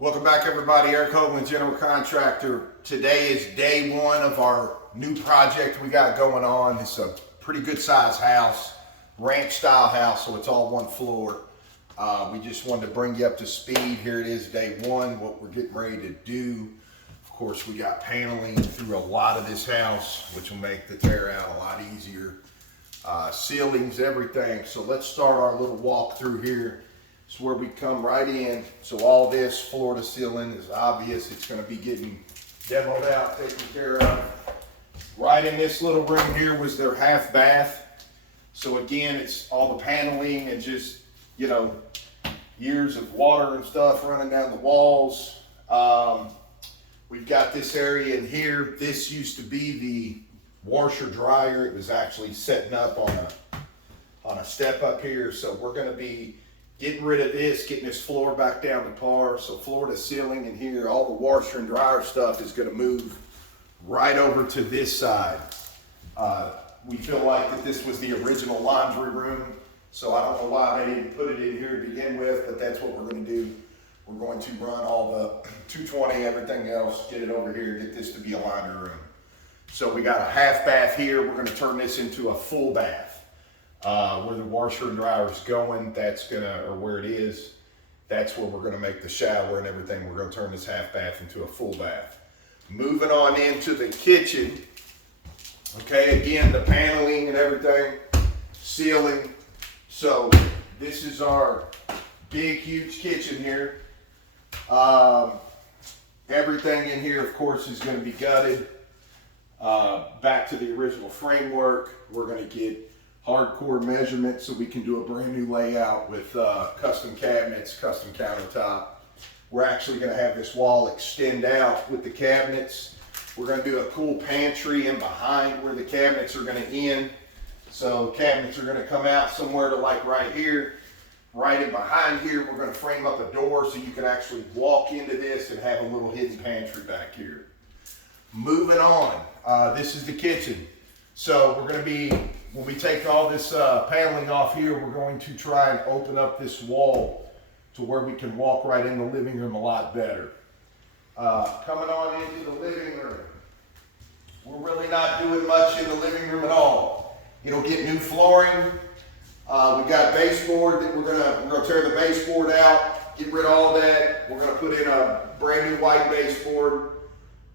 Welcome back, everybody. Eric Hoagland, General Contractor. Today is day one of our new project we got going on. It's a pretty good size house, ranch style house, so it's all one floor. We just wanted to bring you up to speed. Here it is, day one, what we're getting ready to do. Of course, we got paneling through a lot of this house, which will make the tear out a lot easier. Ceilings, everything. So let's start our little walk through here. It's where we come right in. So all this floor to ceiling is obvious. It's going to be getting demoed out, taken care of. Right in this little room here was their half bath. So again, it's all the paneling and just, you know, years of water and stuff running down the walls. We've got this area in here. This used to be the washer dryer. It was actually setting up on a step up here. So we're going to be getting rid of this, getting this floor back down to par. So floor to ceiling in here, all the washer and dryer stuff is going to move right over to this side. We feel like that this was the original laundry room. So I don't know why they didn't put it in here to begin with, but that's what we're going to do. We're going to run all the 220, everything else, get it over here, get this to be a laundry room. So we got a half bath here. We're going to turn this into a full bath. Where the washer and dryer is going, that's gonna, or where it is, that's where we're gonna make the shower and everything. We're gonna turn this half bath into a full bath. Moving on into the kitchen. Okay, again, the paneling and everything, ceiling. So this is our big, huge kitchen here. Everything in here, of course, is gonna be gutted. Back to the original framework. We're gonna get hardcore measurements so we can do a brand new layout with custom cabinets, custom countertop. We're actually going to have this wall extend out with the cabinets. We're going to do a cool pantry in behind where the cabinets are going to end. So cabinets are going to come out somewhere to like right here. Right in behind here, we're going to frame up a door so you can actually walk into this and have a little hidden pantry back here. Moving on, this is the kitchen. So we're going to be, when we take all this paneling off here, we're going to try and open up this wall to where we can walk right in the living room a lot better. Coming on into the living room, we're really not doing much in the living room at all. It'll get new flooring. We got baseboard that we're gonna tear the baseboard out, get rid of all that. We're gonna put in a brand new white baseboard.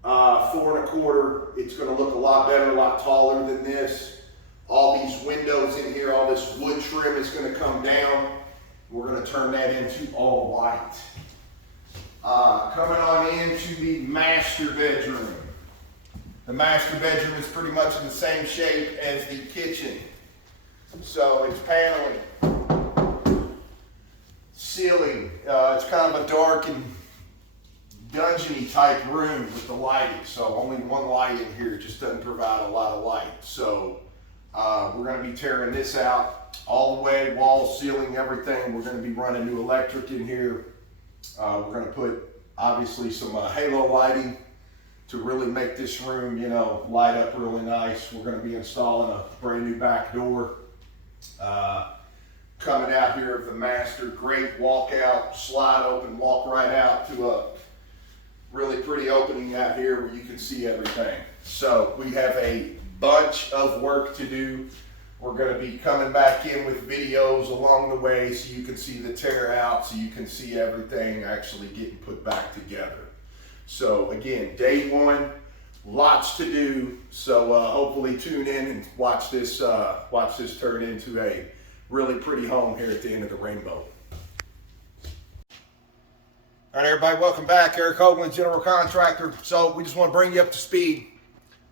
4 1/4. It's going to look a lot better, a lot taller than this. All these windows in here, all this wood trim is going to come down. We're going to turn that into all white. Coming on into the master bedroom. The master bedroom is pretty much in the same shape as the kitchen. So it's paneling, ceiling. It's kind of a dark and dungeon-y type room with the lighting. So only one light in here, just doesn't provide a lot of light. So we're going to be tearing this out all the way, walls, ceiling, everything. We're going to be running new electric in here. We're going to put obviously some halo lighting to really make this room, you know, light up really nice. We're going to be installing a brand new back door. Coming out here of the master, great walkout, slide open, walk right out to a really pretty opening out here where you can see everything. So we have a bunch of work to do. We're going to be coming back in with videos along the way so you can see the tear out, so you can see everything actually getting put back together. So again, day one, lots to do. So hopefully tune in and watch this turn into a really pretty home here at the end of the rainbow. All right, everybody, welcome back. Eric Hoagland, General Contractor. So we just want to bring you up to speed.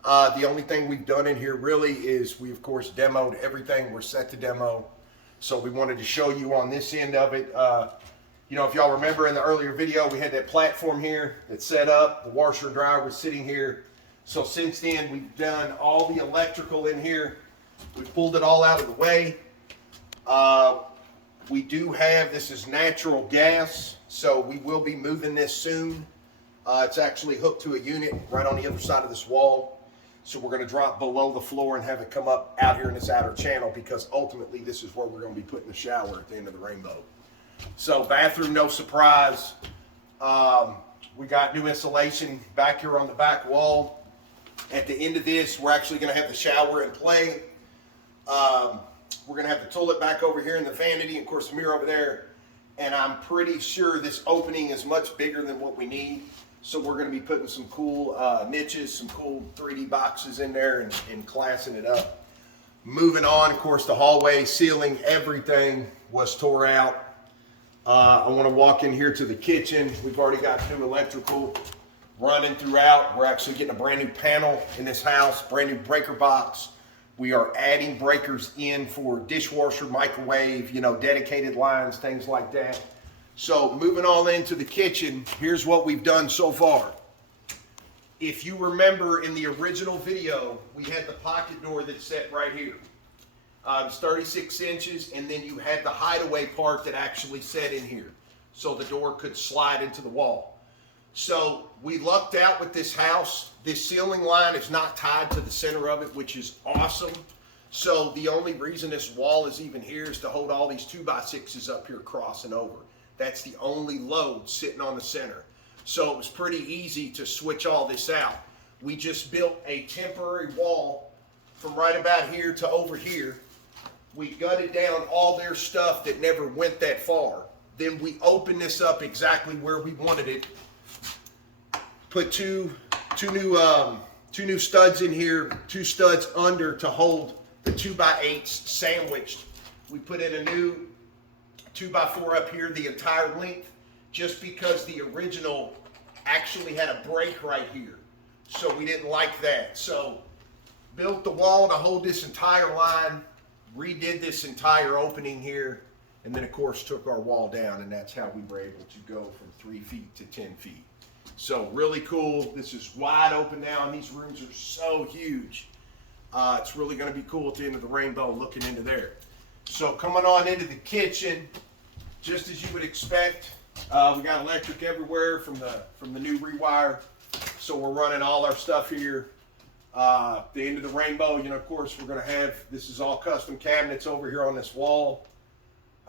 The only thing we've done in here really is we, of course, demoed everything. We're set to demo. So we wanted to show you on this end of it. You know, if y'all remember in the earlier video, we had that platform here that's set up. The washer and dryer was sitting here. So since then, we've done all the electrical in here. We've pulled it all out of the way. We do have, this is natural gas, so we will be moving this soon. It's actually hooked to a unit right on the other side of this wall. So we're going to drop below the floor and have it come up out here in this outer channel, because ultimately this is where we're going to be putting the shower at the end of the rainbow. So bathroom, no surprise. We got new insulation back here on the back wall. At the end of this, we're actually going to have the shower in play. We're going to have the toilet back over here in the vanity, and of course the mirror over there. And I'm pretty sure this opening is much bigger than what we need. So we're going to be putting some cool niches, some cool 3D boxes in there and classing it up. Moving on, of course, the hallway, ceiling, everything was tore out. I want to walk in here to the kitchen. We've already got new electrical running throughout. We're actually getting a brand new panel in this house, brand new breaker box. We are adding breakers in for dishwasher, microwave, you know, dedicated lines, things like that. So moving on into the kitchen, here's what we've done so far. If you remember in the original video, we had the pocket door that's set right here. It's 36 inches, and then you had the hideaway part that actually set in here. So the door could slide into the wall. So we lucked out with this house. This ceiling line is not tied to the center of it, which is awesome. So the only reason this wall is even here is to hold all these 2x6s up here crossing over. That's the only load sitting on the center. So it was pretty easy to switch all this out. We just built a temporary wall from right about here to over here. We gutted down all their stuff that never went that far. Then we opened this up exactly where we wanted it. Put two new studs in here, 2 studs under to hold the 2x8s sandwiched. We put in a new 2x4 up here the entire length, just because the original actually had a break right here. So we didn't like that. So built the wall to hold this entire line, redid this entire opening here, and then of course took our wall down, and that's how we were able to go from 3 feet to 10 feet. So really cool. This is wide open now, and these rooms are so huge. It's really going to be cool at the end of the rainbow looking into there. So coming on into the kitchen, just as you would expect, we got electric everywhere from the new rewire. So we're running all our stuff here. The end of the rainbow, you know, of course, we're going to have, this is all custom cabinets over here on this wall.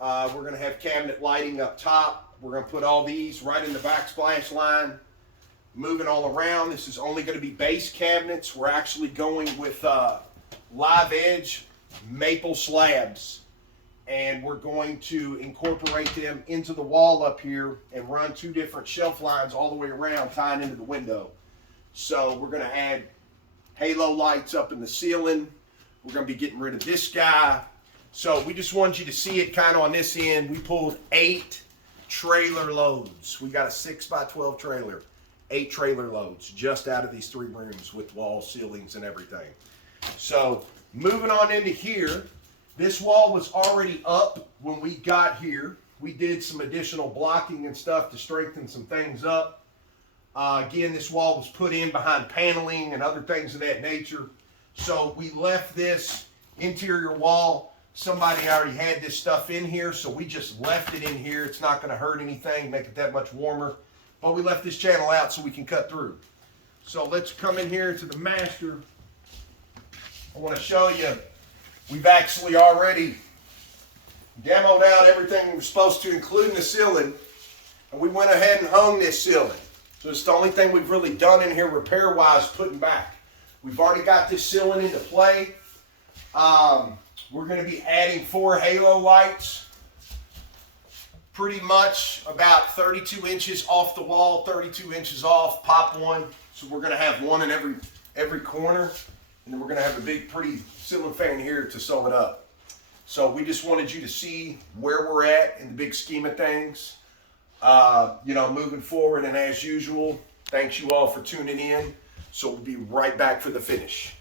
We're going to have cabinet lighting up top. We're going to put all these right in the backsplash line. Moving all around, this is only going to be base cabinets. We're actually going with live edge maple slabs, and we're going to incorporate them into the wall up here and run 2 different shelf lines all the way around, tying into the window. So we're going to add halo lights up in the ceiling. We're going to be getting rid of this guy. So we just wanted you to see it kind of on this end. We pulled 8 trailer loads. We got a 6x12 trailer. 8 trailer loads just out of these 3 rooms with wall ceilings and everything. So moving on into here, this wall was already up when we got here. We did some additional blocking and stuff to strengthen some things up. Again, this wall was put in behind paneling and other things of that nature. So we left this interior wall. Somebody already had this stuff in here, so we just left it in here. It's not going to hurt anything, make it that much warmer. But we left this channel out so we can cut through. So let's come in here to the master. I want to show you, we've actually already demoed out everything we were supposed to, including the ceiling. And we went ahead and hung this ceiling. So it's the only thing we've really done in here repair-wise, putting back. We've already got this ceiling into play. We're going to be adding 4 halo lights. Pretty much about 32 inches off the wall, 32 inches off, pop one. So we're going to have one in every corner. And then we're going to have a big, pretty ceiling fan here to sew it up. So we just wanted you to see where we're at in the big scheme of things. You know, moving forward, and as usual, thanks you all for tuning in. So we'll be right back for the finish.